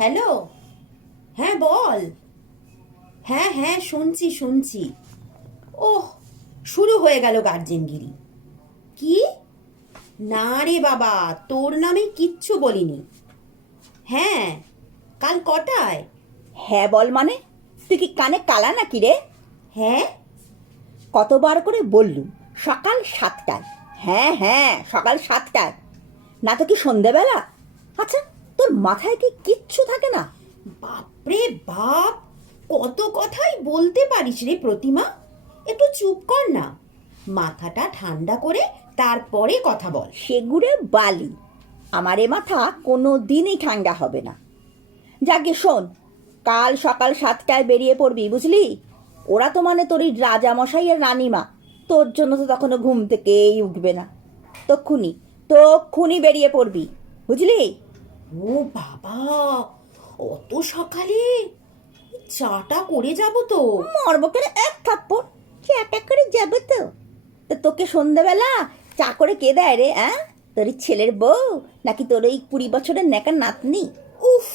Hello. হ্যাঁ বল। হ্যাঁ হ্যাঁ, শুনছি শুনছি। ওহ, শুরু হয়ে গেল গার্জেনগিরি। কি? না রে বাবা, তোর নামে কিচ্ছু বলিনি। হ্যাঁ, কাল কটায়? হ্যাঁ বল মানে? তুই কি কানে কালা নাকি রে? হ্যাঁ। কতবার করে বললুম সকাল 7টায়। হ্যাঁ হ্যাঁ, সকাল 7টায়। না তো কি সন্ধেবেলা? আচ্ছা, তোর মাথায় কি কিচ্ছু থাকে না? বাপরে বাপ, কত কথাই বলতে পারিস রে প্রতিমা। একটু চুপ কর না, মাথাটা ঠান্ডা করে তারপরে কথা বল। সেগুড়ে বালি, আমার এ মাথা কোনো দিনই ঠান্ডা হবে না। যাকে শোন, কাল সকাল 7টায় বেরিয়ে পড়বি, বুঝলি? ওরা তো মানে তোর এই রাজামশাই আর রানীমা, তোর জন্য তো তখনও ঘুম থেকেই উঠবে না। তক্ষুনি তক্ষুনি বেরিয়ে পড়বি, বুঝলি? ও বাবা, অত সকালে? চাটা করে যাব তো। মরবো করে এক থাপ্পড়। চাটা করে যাবে তো? তা তোকে সন্ধ্যাবেলা চা করে কে দেয় রে? তোর এই ছেলের বউ নাকি তোর ওই 20 বছরের নেকা নাতনি? উফ,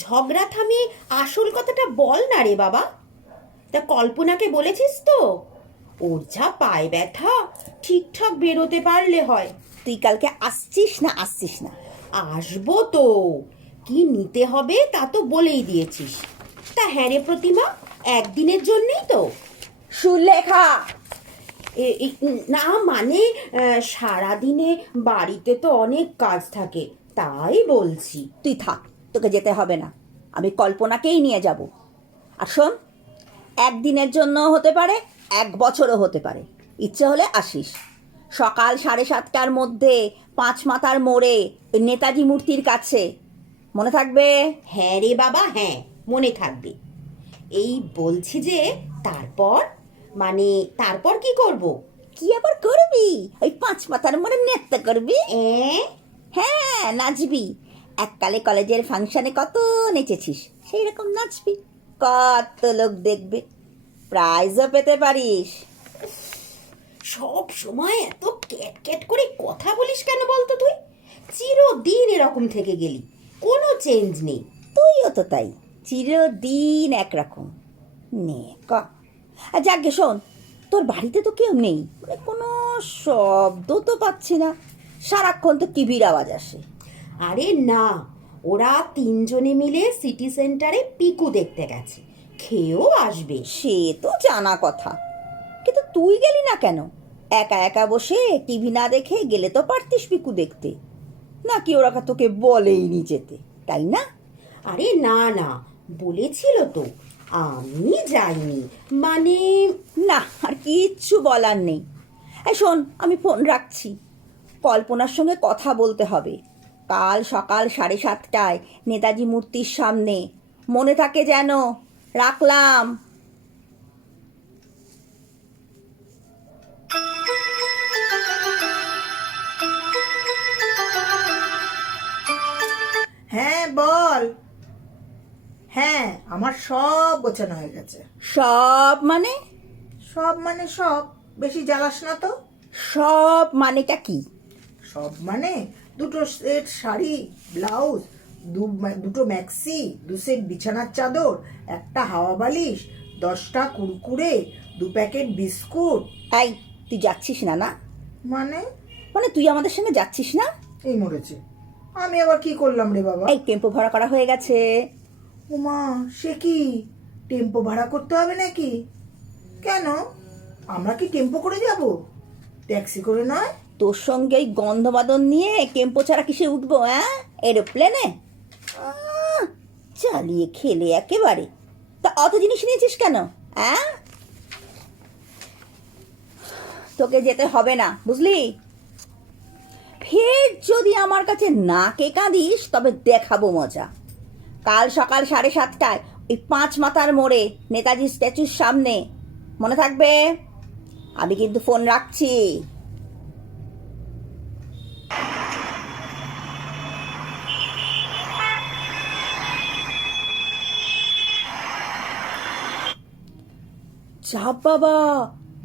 ঝগড়া থামিয়ে আসল কথাটা বল না রে বাবা। তা কল্পনাকে বলেছিস তো? ওর যা পায়ে ব্যথা, ঠিকঠাক বেরোতে পারলে হয়। তুই কালকে আসছিস না আসছিস না? আসবো তো, কি নিতে হবে তা তো বলেই দিয়েছিস। তা হ্যাঁ রে প্রতিমা, একদিনের জন্যই তো? সুলেখা, না মানে, সারাদিনে বাড়িতে তো অনেক কাজ থাকে, তাই বলছি। তুই থাক, তোকে যেতে হবে না। আমি কল্পনাকেই নিয়ে যাব। আর শোন, একদিনের জন্য হতে পারে, 1 বছরও হতে পারে। ইচ্ছে হলে আসিস। সকাল 7:30টার মধ্যে 5 মাথার মোড়ে ওই নেতাজি মূর্তির কাছে। মনে থাকবে? হ্যাঁ রে বাবা, হ্যাঁ, মনে থাকবে। এই বলছি যে, তারপর মানে তারপর কি করব? কি আবার করবি? ওই 5 মাথার মোড়ে নৃত্য করবি। এ হ্যাঁ, নাচবি। এককালে কলেজের ফাংশনে কত নেচেছিস, সেই রকম নাচবি। কত লোক দেখবে, প্রাইজও পেতে পারিস। সব সময় এত ক্যাট ক্যাট করে কথা বলিস কেন বলতো তুই? চিরদিন এরকম থেকে গেলি, কোনো চেঞ্জ নেই। তুইও তো তাই, চিরদিন একরকম। নে ক। আর যাকে শোন, তোর বাড়িতে তো কেউ নেই, মানে কোনো শব্দ তো পাচ্ছি না। সারাক্ষণ তো টিভির আওয়াজ আসে। আরে না, ওরা তিনজনে মিলে সিটি সেন্টারে পিকু দেখতে গেছে, খেয়েও আসবে। সে তো জানা কথা, কিন্তু তুই গেলি না কেন? একা একা বসে টিভি না দেখে গেলে তো পারতিস পিকু দেখতে। নাকি ওরা তোকে বলেইনি যেতে, তাই না? আরে না না, বলেছিল তো, আমি যাইনি মানে। না, আর কিচ্ছু বলার নেই। এই শোন, আমি ফোন রাখছি। কল্পনার সঙ্গে কথা বলতে হবে। কাল সকাল 7:30টায় নেতাজি মূর্তির সামনে। মনে থাকে যেন। রাখলাম। হ্যাঁ বল। হ্যাঁ, আমার সব গোছানো হয়ে গেছে। সব মানে? সব মানে সব, বেশি জ্বালাস না তো। সব মানেটা কি? সব মানে দুটো সেট শাড়ি, ব্লাউজ, দুটো ম্যাক্সি, 2 সেট বিছানার চাদর, একটা হাওয়া বালিশ, 10টা কুরকুরে, 2 প্যাকেট বিস্কুট। এই, তুই যাচ্ছিস না না? মানে? মানে তুই আমাদের সঙ্গে যাচ্ছিস না? এই মরেছে, আমি আবার কি করলাম রে বাবা? এই, টেম্পো ভাড়া করা হয়ে গেছে। উমা, সে কি? টেম্পো ভাড়া করতে হবে নাকি? কেন? আমরা কি টেম্পো করে যাব, ট্যাক্সি করে নয়? তোর সঙ্গে ওই গন্ধবাদন নিয়ে টেম্পো ছাড়া কিসে উঠবো? এরোপ্লেনে? চালিয়ে খেলে একেবারে। তা অত জিনিস নিয়েছিস কেন? তোকে যেতে হবে না, বুঝলি? ফের যদি আমার কাছে নাকে কাঁদিস তবে দেখাবো মজা। কাল সকাল 7:30টায় ওই 5 মাথার মোড়ে নেতাজি স্ট্যাচুর সামনে। মনে থাকবে? আমি কিন্তু ফোন রাখছি। চাপ বাবা,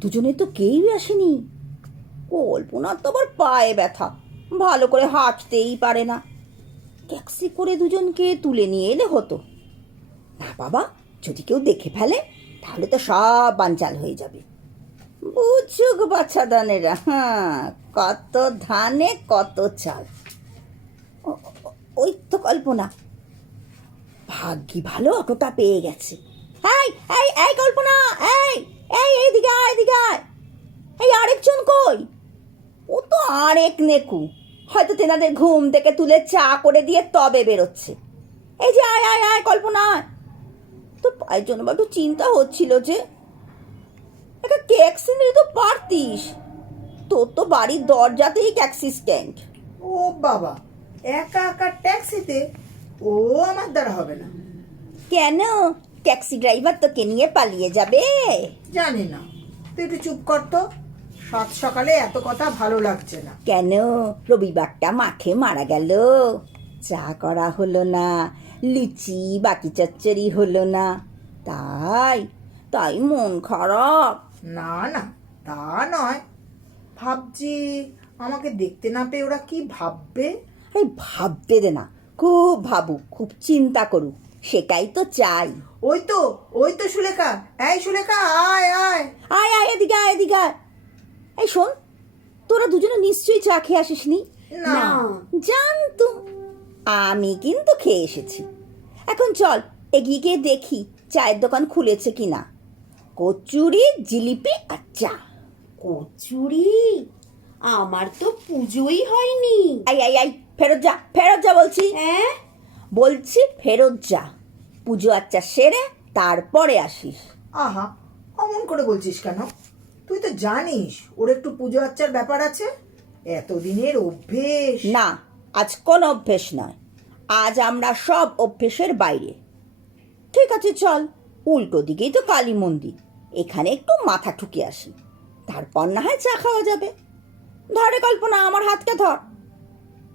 দুজনে তো কেউই আসেনি। কল্পনার তো আবার পায়ে ব্যথা, ভালো করে হাঁটতেই পারে না। ট্যাক্সি করে দুজনকে তুলে নিয়ে এলে হতো। না বাবা, যদি কেউ দেখে ফেলে তাহলে তো সব বানচাল হয়ে যাবে। বুঝুক বাছা দানেরা, হ্যাঁ, কত ধানে কত চাল। ওই তো কল্পনা, ভাগ্যি ভালো অটোটা পেয়ে গেছে। এই এই এই কল্পনা, এই এই এইদিকে আয়, এদিকে আয়। এই আরেকজন কই? ও তো আরেক নেকু, হয়তো তেনাদের ঘুম থেকে তুলে চা করে দিয়ে তবে বেরোচ্ছে। এই যে আয় আয় আয় কল্পনা, আয়। তোর পায়ের জন্য একটু চিন্তা হচ্ছিল যে একটা ট্যাক্সি নিলে তো পারতিস, তোর তো বাড়ির দরজাতেই ট্যাক্সি স্ট্যান্ড। ও বাবা, একা একা ট্যাক্সিতে? ও আমার দ্বারা হবে না। কেন, ট্যাক্সি ড্রাইভার তোকে নিয়ে পালিয়ে যাবে? জানি না, তুই একটু চুপ কর তো। সাত সকালে এত কথা ভালো লাগছে না। কেন, রবিবারটা মাঠে মারা গেল, চা করা হলো না, লুচি বাকি চচ্চড়ি হলো না, তাই তাই মন খারাপ? না না, তা নয়, ভাবছি আমাকে দেখতে না পেয়ে ওরা কি ভাববে। আরে ভাবতে দে না, খুব ভাবুক, খুব চিন্তা করুক, সেটাই তো চাই। ওই তো সুলেখা, এই সুলেখা, আয় আয়। আয় আয়, এদিকে আয়, এদিকে আয়। এই শোন, তোরা দুজনে নিশ্চয়ই চা খেয়ে আসিসনি? না। জানতুম, আমি কিন্তু খেয়ে এসেছি। এখন চল এগিয়ে গিয়ে দেখি চায়ের দোকান খুলেছে কিনা। কচুরি, জিলিপি আর চা। কচুরি? আমার তো পুজোই হয়নি। আই আই আই, ফেরত যা, ফেরত যা বলছি। হ্যাঁ, বলছি ফেরত যা, পুজো আচ্চা সেরে তারপরে আসিস। আহা, অমন করে বলছিস কেন? তুই তো জানিস ওর একটু পুজো আচ্চার ব্যাপার আছে, এতদিনের অভ্যেস। না, আজ কোন অভ্যেস নয়, আজ আমরা সব অভ্যেসের বাইরে। ঠিক আছে চল, উল্টো দিকেই তো কালী মন্দির, এখানে একটু মাথা ঠুকে আসি, তারপর না হয় চা খাওয়া যাবে। ধরে কল্পনা, আমার হাতকে ধর,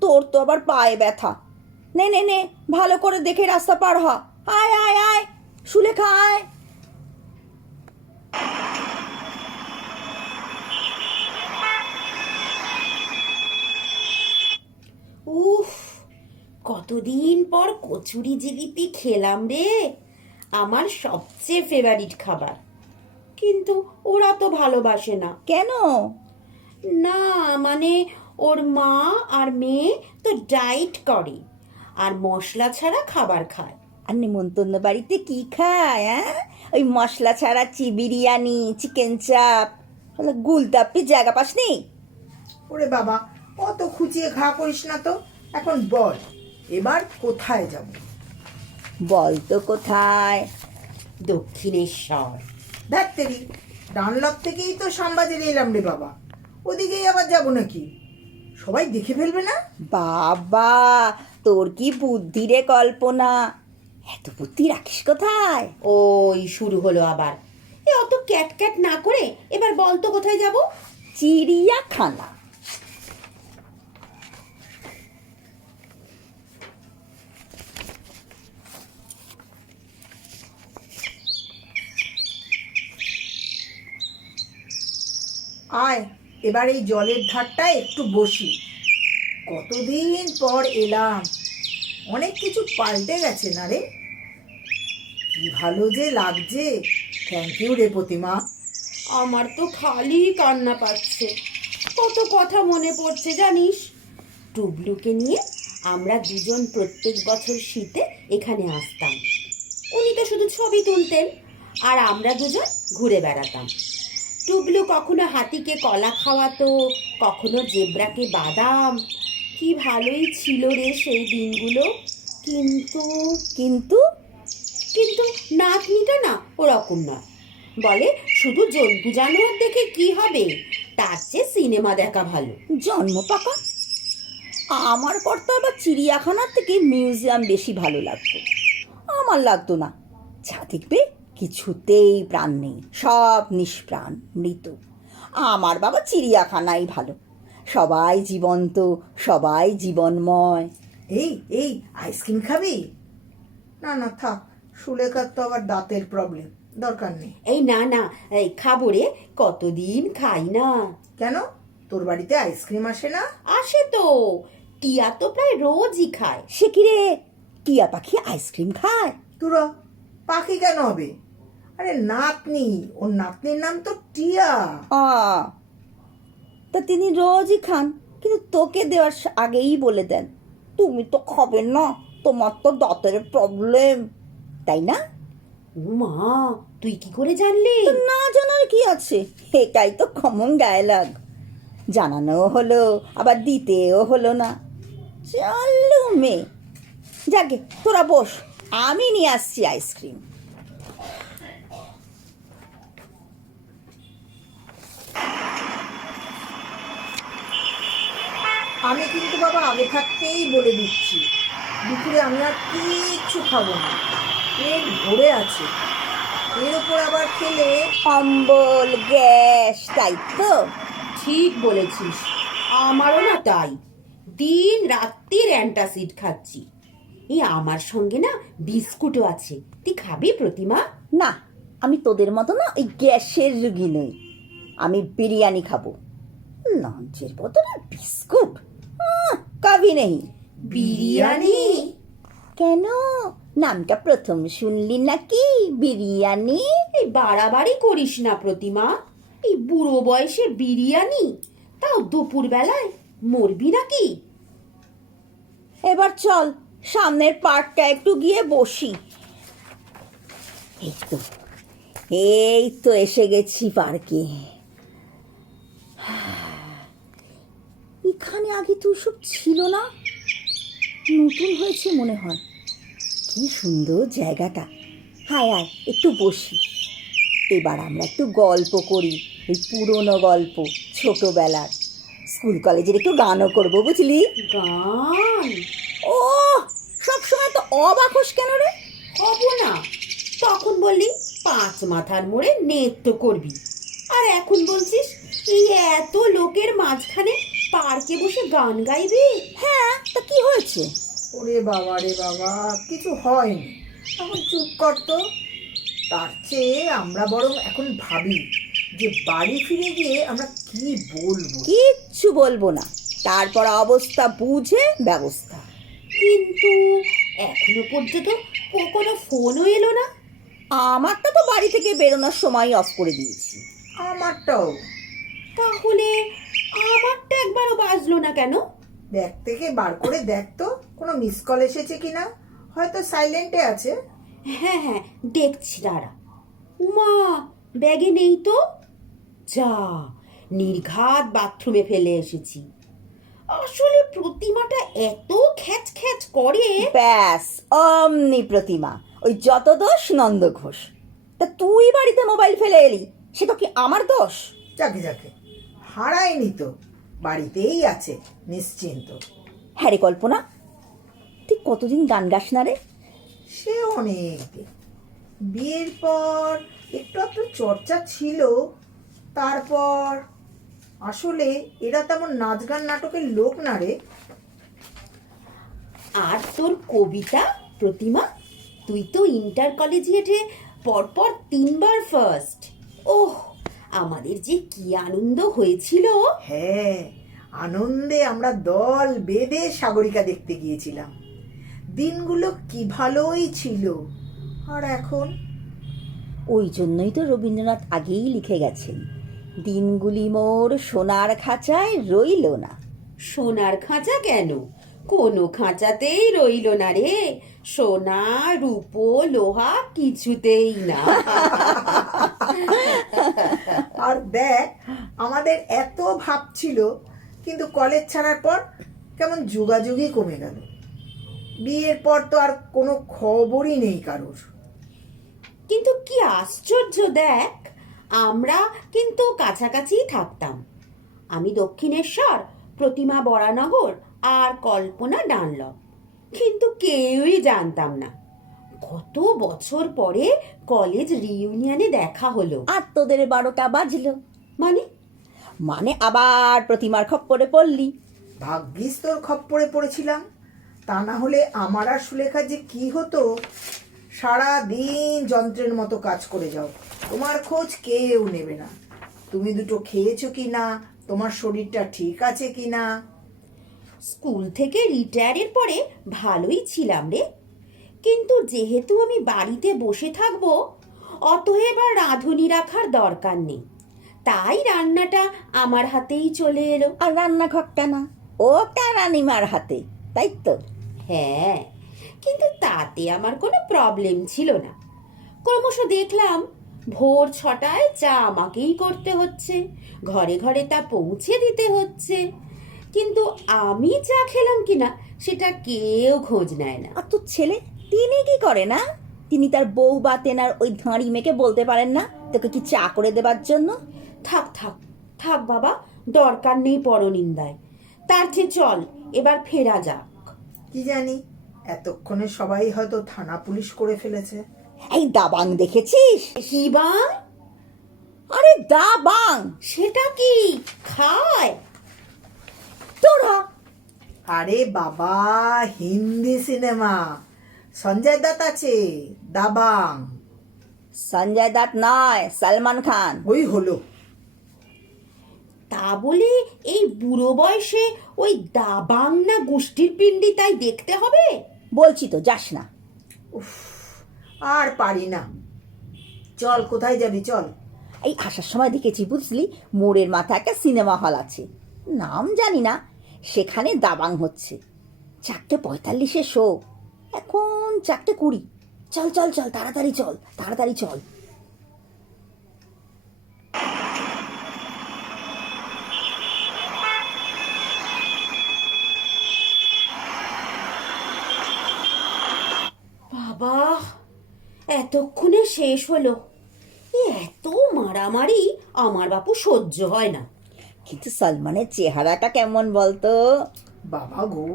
তোর তো আবার পায়ে ব্যথা। নে নে নে, ভালো করে দেখে রাস্তা পার হ। আয় আয় আয়, সুলেখা আয়। উফ, কতদিন পর কচুরি জিলিপি খেলাম রে। আমার সবচেয়ে ফেভারিট খাবার, কিন্তু ওরা তো ভালোবাসে না। কেন? না মানে, ওর মা আর মেয়ে তো ডায়েট করে আর মশলা ছাড়া খাবার খায়। আর নিমন্তন্ন বাড়িতে কি খায়? হ্যাঁ, ওই মশলা ছাড়া বিরিয়ানি, চিকেন চাপ, গুলতাপ্পি জায়গা পাসনি? ওরে বাবা, অত খুঁচিয়ে ঘা করিস না তো। এখন বল, এবার কোথায় যাব? বল তো কোথায়? দক্ষিণেশ্বর। ধ্যাত্তেরি, ডানলপ থেকেই তো শ্যামবাজারে এলাম রে বাবা, ওদিকেই আবার যাব নাকি? সবাই দেখে ফেলবে না? বাবা, তোর কি বুদ্ধি রে কল্পনা, এত বুদ্ধি রাখিস কোথায়? ওই শুরু হলো আবার। অত ক্যাট ক্যাট না করে এবার বল তো কোথায় যাব? চিড়িয়াখানা। আয়, এবার এই জলের ধারটায় একটু বসি। কতদিন পর এলাম, অনেক কিছু পাল্টে গেছে না রে? কি ভালো যে লাগছে। থ্যাংক ইউ রে প্রতিমা। আমার তো খালি কান্না পাচ্ছে, কত কথা মনে পড়ছে জানিস। টুবলুকে নিয়ে আমরা দুজন প্রত্যেক বছর শীতে এখানে আসতাম। উনি তো শুধু ছবি তুলতেন আর আমরা দুজন ঘুরে বেড়াতাম। টুবলু কখনো হাতিকে কলা খাওয়াতো, কখনো জেব্রাকে বাদাম। কি ভালোই ছিল রে সেই দিনগুলো। কিন্তু কিন্তু কিন্তু নাতনিটা না ওরকম নয়, বলে শুধু জন্তু জানোয়ার দেখে কি হবে, তার চেয়ে সিনেমা দেখা ভালো। জন্ম পাকা। আমার কর্তা আবার চিড়িয়াখানার থেকে মিউজিয়াম বেশি ভালো লাগতো। আমার লাগতো না, যা দেখবে কিছুতেই প্রাণ নেই, সব নিষ্প্রাণ মৃত। আমার বাবা চিড়িয়াখানাই ভালো, সবাই জীবন্ত, সবাই জীবনময়। এই এই আইসক্রিম খাবি? না না থাক, সুলেখার তো আবার দাঁতের প্রবলেম, দরকার নেই। এই না না, এই খাবো রে, কতদিন খাই না। কেন, তোর বাড়িতে আইসক্রিম আসে না? আসে তো, টিয়া তো প্রায় রোজই খায়। সে কি রে, টিয়া পাখি আইসক্রিম খায়? তোরা পাখি কেন হবে? আরে নাতনি, ওর নাতনির নাম তো টিয়া। আ তা তিনি রোজই খান, কিন্তু তোকে দেওয়ার আগেই বলে দেন তুমি তো খাবে না, তোমার তো দাঁতের প্রবলেম, তাই না? ও মা, তুই কি করে জানলি? তো না জানার কি আছে, এটাই তো কমন ডায়ালগ। জানানো হলো, আবার দিতেও হলো না। চলো মেয়ে, যাকে তোরা বস, আমি নিয়ে আসছি আইসক্রিম। আমি কিন্তু বাবা আগে থাকতেই বলে দিচ্ছি, দুপুরে আমি আর কিচ্ছু খাবো না, পেট ভরে আছে। এর ওপর আবার খেলে অম্বল, গ্যাস, তাই তো? ঠিক বলেছিস, আমারও না তাই। দিন রাত্রির অ্যান্টাসিড খাচ্ছি। এই আমার সঙ্গে না বিস্কুটও আছে, তুই খাবি প্রতিমা? না, আমি তোদের মতো না ওই গ্যাসের রুগী নই, আমি বিরিয়ানি খাবো। লঞ্চের বোতলে বিস্কুট, কবি নেই। বিরিয়ানি? কেন, নামটা প্রথম শুনলি নাকি বিরিয়ানি? এই বাড়াবাড়ি করিস না প্রতিমা, এই বুড়ো বয়সে বিরিয়ানি, তাও দুপুর বেলায়, মরবি নাকি? এবার চল সামনের পার্কটা একটু গিয়ে বসি। এই তো এসে গেছি পার্কে। এখানে আগে তো সব ছিল না, নতুন হয়েছে মনে হয়। কি সুন্দর জায়গাটা। হায় হায়, একটু বসি। এবার আমরা একটু গল্প করি, এই পুরনো গল্প, ছোটবেলার। স্কুল কলেজের একটু গানও করবো, বুঝলি? গান? ও, সবসময় তো অবাক হোস কেন রে? হব না, তখন বললি 5 মাথার মোড়ে নৃত্য করবি, আর এখন বলছিস এই এত লোকের মাঝখানে পার্কে বসে গান গাইবি? হ্যাঁ, তা কি হয়েছে? ওরে বাবা রে বাবা, কিছু হয়নি, এখন চুপ কর তো। তার চেয়ে আমরা বরং এখন ভাবি যে বাড়ি ফিরে গিয়ে আমরা কি বলবো। কিচ্ছু বলবো না, তারপর অবস্থা বুঝে ব্যবস্থা। কিন্তু এখনো পর্যন্ত কোনো ফোনও এলো না। আমারটা তো বাড়ি থেকে বেরোনোর সময় অফ করে দিয়েছি। আমারটাও। তাহলে আমারটা একবারও বাজলো না কেন? ব্যাগ থেকে বার করে দেখ তো কোনো মিস কল এসেছে কিনা, হয়তো সাইলেন্টে আছে। হ্যাঁ হ্যাঁ, দেখছি দাঁড়া। উমা, ব্যাগে নেই তো। যা, নির্ঘাত বাথরুমে ফেলে এসেছি। আসলে প্রতিমাটা এত খ্যাচ খ্যাচ করে। ব্যাস, অমনি প্রতিমা, ওই যত দোষ নন্দ ঘোষ। তা তুই বাড়িতে মোবাইল ফেলে এলি, সেটা কি আমার দোষ? যাকে যাকে, হারায়নি তো, বাড়িতেই আছে নিশ্চিন্ত। হ্যাঁ রে কল্পনা, তুই কতদিন গান গাস না রে? সে অনেক দিন। বিয়ের পর একটু একটু চর্চা ছিল, তারপর আসলে এরা তেমন নাচ গান নাটকের লোক না রে। আর তোর কবিতা প্রতিমা, তুই তো ইন্টার কলেজিয়েটে পরপর 3 বার ফার্স্ট। ওহ, আমাদের যে কি আনন্দ হয়েছিল। হ্যাঁ, আনন্দে আমরা দল বেঁধে সাগরিকা দেখতে গিয়েছিলাম। দিনগুলো কি ভালোই ছিল। আর এখন? ওই জন্যই তো রবীন্দ্রনাথ আগেই লিখে গেছেন, দিনগুলি মোর সোনার খাঁচায় রইল না। সোনার খাঁচা কেন, কোনো খাঁচাতেই রইল না রে, সোনা রূপো লোহা কিছুতেই না। আর দেখ, আমাদের এত ভাব ছিল, কিন্তু কলেজ ছাড়ার পর কেমন যোগাযোগই কমে গেল। বিয়ের পর তো আর কোনো খবরই নেই কারোর। কিন্তু কি আশ্চর্য দেখ, আমরা কিন্তু কাছাকাছি থাকতাম। আমি দক্ষিণেশ্বর, প্রতিমা বরানগর, আর কল্পনা ডানলপ। কিন্তু কেউই জানতাম না কত বছর পরে কলেজ রিইউনিয়নে দেখা হলো। আর তোদের 12টা বাজলো। মানে? মানে আবার প্রতিমার খপ্পরে পড়লি। ভাগ্যিস তোর খপ্পরে পড়েছিলাম, তা না হলে আমার আর সুলেখা যে কি হতো। সারা দিন যন্ত্রের মতো কাজ করে যাও, তোমার খোঁজ কেউ নেবে না। তুমি দুটো খেয়েছো কি না, তোমার শরীরটা ঠিক আছে কি না। স্কুল থেকে রিটায়ারের পরে ভালোই ছিলাম রে, কিন্তু যেহেতু আমি বাড়িতে বসে থাকবো, অতএব আর রাঁধুনি রাখার দরকার নেই, তাই রান্নাটা আমার হাতেই চলে এলো। আর রান্নাঘরটা না, ওটা রানিমার হাতে, তাই তো? হ্যাঁ, কিন্তু তাতে আমার কোনো প্রবলেম ছিল না। ক্রমশ দেখলাম ভোর 6টায় চা আমাকেই করতে হচ্ছে, ঘরে ঘরে তা পৌঁছে দিতে হচ্ছে, কিন্তু আমি চা খেলাম কিনা সেটা কেউ খোঁজ নেয় না। আর তোর ছেলে, তিনি কি করে না? তিনি তার বউ বা তেনার ওই ধাঁড়ি মেয়েকে বলতে পারেন না তোকে কি চা করে দেবার জন্য? থাক থাক থাক বাবা, দরকার নেই পরনিন্দায়। তার চেয়ে চল এবার ফেরা যাক। কি জানি, এতক্ষণে সবাই হয়তো থানা পুলিশ করে ফেলেছে। এই দাবাং দেখেছিস? কি বাং? আরে দাবাং, সেটা কি খায়? তোরা আরে বাবা, হিন্দি সিনেমা, সঞ্জয় দত্ত আছে, দাবাং। সঞ্জয় দত্ত নয়, সালমান খান। ওই হলো। তা বলে এই বুড়ো বয়সে ওই দাবাং না গোষ্ঠীর পিণ্ডি তাই দেখতে হবে? বলছি তো, যাস না। আর পারি না, চল, কোথায় যাবি চল। এই আসার সময় দেখেছি বুঝলি, মোড়ের মাথায় একটা সিনেমা হল আছে, নাম জানি না, সেখানে দাবাং হচ্ছে। 4:45 শো, এখন 4:20। চল চল চল, তাড়াতাড়ি চল, তাড়াতাড়ি চল। বাবা, এতক্ষণে শেষ হলো। এত মারামারি আমার বাপু সহ্য হয় না। কিন্তু সলমানের চেহারাটা কেমন বলতো? বাবা গো,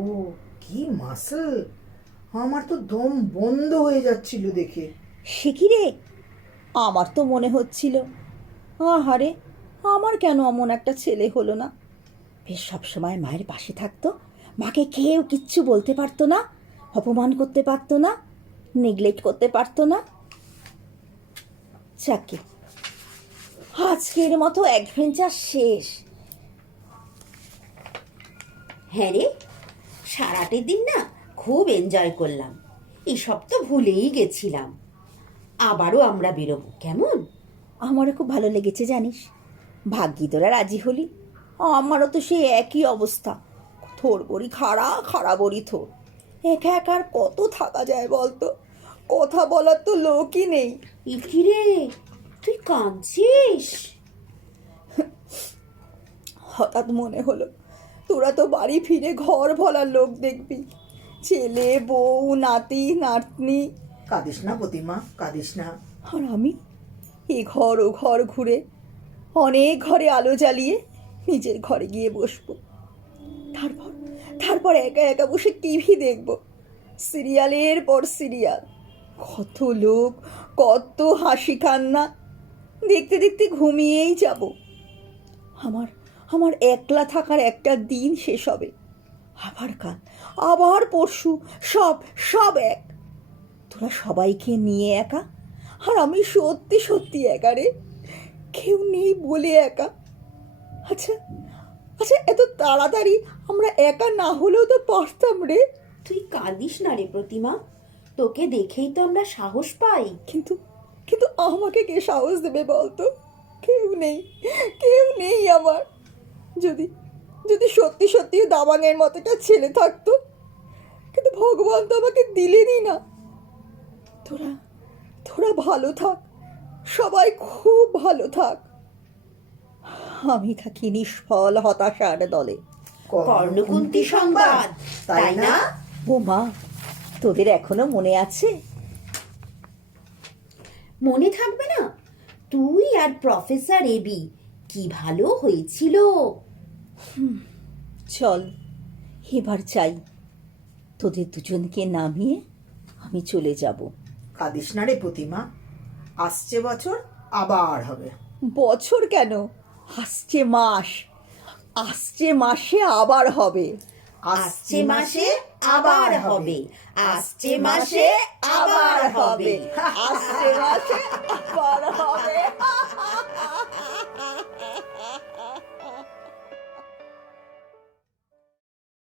কি মাসল! আমার তো দম বন্ধ হয়ে যাচ্ছিল দেখে। সে কি রে, আমার তো মনে হচ্ছিল, আহারে, আমার কেন এমন একটা ছেলে হলো না? বেশ সবসময় মায়ের পাশে থাকতো, মাকে কেউ কিচ্ছু বলতে পারতো না, অপমান করতে পারতো না, নেগলেক্ট করতে পারতো না। যাকে আজকের মতো অ্যাডভেঞ্চার শেষ। হ্যাঁ রে, সারাটি দিন না খুব এনজয় করলাম, এসব তো ভুলেই গেছিলাম। আবারও আমরা বেরোবো, কেমন? আমারও খুব ভালো লেগেছে জানিস, ভাগ্যি তোরা রাজি হলি। আমারও তো সেই একই অবস্থা, থোর বড়ি খাড়া, খাড়া বড়ি থোর। একা একা আর কত থাকা যায় বলতো? কথা বলার তো লোকই নেই। ইকি রে, তুই কাঁদছিস? হঠাৎ মনে হলো, তোরা তো বাড়ি ফিরে ঘর ভরার লোক দেখবি, ছেলে বউ নাতি নাতনি। কাঁদিস না প্রতিমা, কাঁদিস না। আর আমি এ ঘর ও ঘর ঘুরে, অনেক ঘরে আলো জ্বালিয়ে নিজের ঘরে গিয়ে বসবো। তারপর তারপর একা একা বসে টিভি দেখবো, সিরিয়ালের পর সিরিয়াল, কত লোক, কত হাসি কান্না, দেখতে দেখতে ঘুমিয়েই যাব। আমার আমার একলা থাকার একটা দিন শেষ হবে, আবার কাল, আবার পরশু, সব সব এক। তোরা সবাইকে নিয়ে একা, আর আমি সত্যি সত্যি একা রে, কেউ নেই বলে একা। আচ্ছা আচ্ছা, এত তাড়াতাড়ি আমরা একা না হলেও তো পারতাম রে। তুই কাঁদিস না রে প্রতিমা, তোকে দেখেই তো আমরা সাহস পাই। কিন্তু কিন্তু আমাকে কে সাহস দেবে বলতো? কেউ নেই, কেউ নেই আমার। যদি যদি সত্যি সত্যি দাবাঙের মতো একটা ছেলে থাকতো, কিন্তু ভগবান তো আমাকে দিলেনই না। তোরা তোরা ভালো থাক, সবাই খুব ভালো থাক, আমি থাকি নিষ্ফল হতাশার দলে। কর্ণকুন্তী সংবাদ, তাই না? ও মা, তোদের এখনো মনে আছে? মনে থাকবে না? তুই আর প্রফেসর এবি কি ভালো হয়েছিল। চল এবার চাই, তোদের দুজনকে নামিয়ে আমি চলে যাব। কাঁদিস না রে প্রতিমা, আসছে বছর আবার হবে। বছর কেন, আসছে মাস, আসছে মাসে আবার হবে। আসছে মাসে আবার হবে, আসছে মাসে আবার হবে, আসছে মাসে আবার হবে।